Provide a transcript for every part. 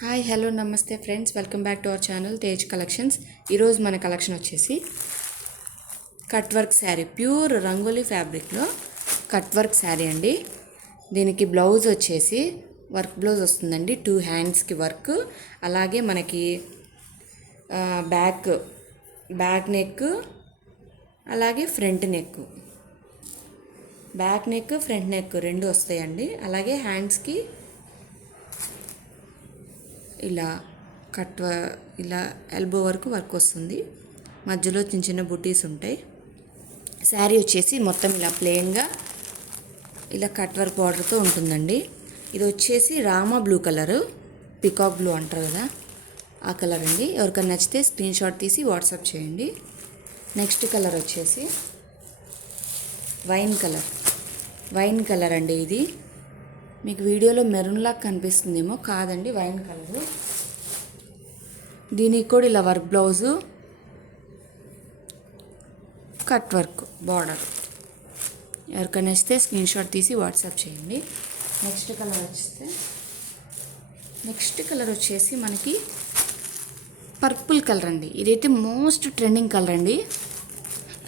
Hi hello నమస్తే friends, welcome back to our channel Tej collections. ఈరోజు మన కలెక్షన్ వచ్చేసి cut work sari, pure rangoli ఫ్యాబ్రిక్లో కట్ వర్క్ శారీ అండి. దీనికి బ్లౌజ్ వచ్చేసి వర్క్ బ్లౌజ్ వస్తుందండి, 2 హ్యాండ్స్కి వర్క్. అలాగే మనకి బ్యాక్ నెక్, అలాగే front neck, back neck front neck రెండు వస్తాయండి. అలాగే హ్యాండ్స్కి ఇలా ఇలా ఎల్బో వరకు వర్క్ వస్తుంది. మధ్యలో చిన్న చిన్న బుటీస్ ఉంటాయి. శారీ వచ్చేసి మొత్తం ఇలా ప్లెయిన్గా ఇలా కట్ వర్క్ బార్డర్తో ఉంటుందండి. ఇది వచ్చేసి Rama blue colour, peacock blue అంటారు కదా, ఆ కలర్ అండి. ఎవరికైనా నచ్చితే స్క్రీన్ షాట్ తీసి వాట్సాప్ చేయండి. నెక్స్ట్ కలర్ వచ్చేసి వైన్ కలర్ అండి. ఇది మీకు వీడియోలో మెరూన్ లాగా కనిపిస్తుందేమో, కాదండి, వైన్ కలరు. దీనికి కూడా ఇలా work blouse, cut work border. ఎవరికైనా నచ్చితే స్క్రీన్ షాట్ తీసి వాట్సాప్ చేయండి. నెక్స్ట్ కలర్ వచ్చేసి మనకి పర్పుల్ కలర్ అండి. ఇదైతే మోస్ట్ ట్రెండింగ్ కలర్ అండి.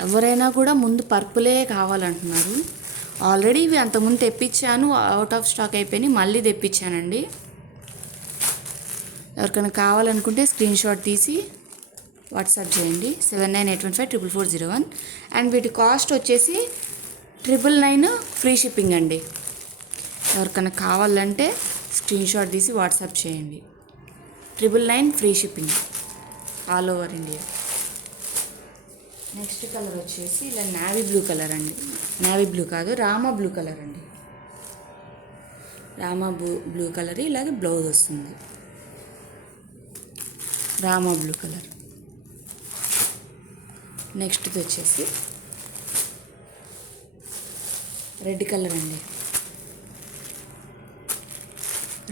ఎవరైనా కూడా ముందు పర్పులే కావాలంటున్నారు. ఆల్రెడీ ఇవి అంతకుముందు తెప్పించాను, అవుట్ ఆఫ్ స్టాక్ అయిపోయినాయి, మళ్ళీ తెప్పించానండి. ఎవరికైనా కావాలనుకుంటే స్క్రీన్ షాట్ తీసి వాట్సాప్ చేయండి. 7981544401. అండ్ వీటి కాస్ట్ వచ్చేసి 999 ఫ్రీ షిప్పింగ్ అండి. ఎవరికైనా కావాలంటే స్క్రీన్ షాట్ తీసి వాట్సాప్ చేయండి. 999 free shipping all over India. Next colour వచ్చేసి ఇలా నావీ బ్లూ కలర్ అండి. నావీ బ్లూ కాదు, రామా బ్లూ కలర్ అండి. రామా బ్లూ కలర్, ఇలాగే బ్లౌజ్ వస్తుంది. Rama blue colour. నెక్స్ట్ వచ్చేసి రెడ్ కలర్ అండి.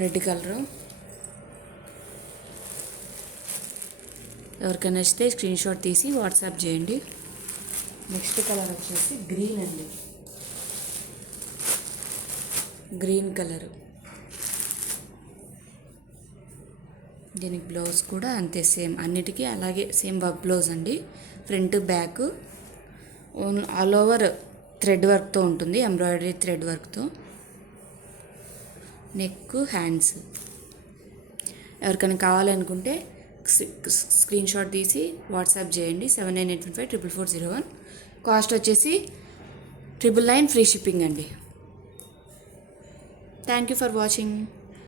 రెడ్ కలరు ఎవరికైనా నచ్చితే స్క్రీన్ షాట్ తీసి వాట్సాప్ చేయండి. నెక్స్ట్ కలర్ వచ్చేసి గ్రీన్ అండి. Green colour. దీనికి బ్లౌజ్ కూడా అంతే, సేమ్ అన్నిటికీ అలాగే సేమ్ వర్క్ బ్లౌజ్ అండి. Front back all over thread వర్క్తో ఉంటుంది, ఎంబ్రాయిడరీ థ్రెడ్ వర్క్తో. Neck, hands. ఎవరికైనా కావాలనుకుంటే స్క్రీన్ షాట్ తీసి వాట్సాప్ చేయండి. 7981544401. కాస్ట్ వచ్చేసి 999 ఫ్రీ షిప్పింగ్ అండి. Thank you for watching.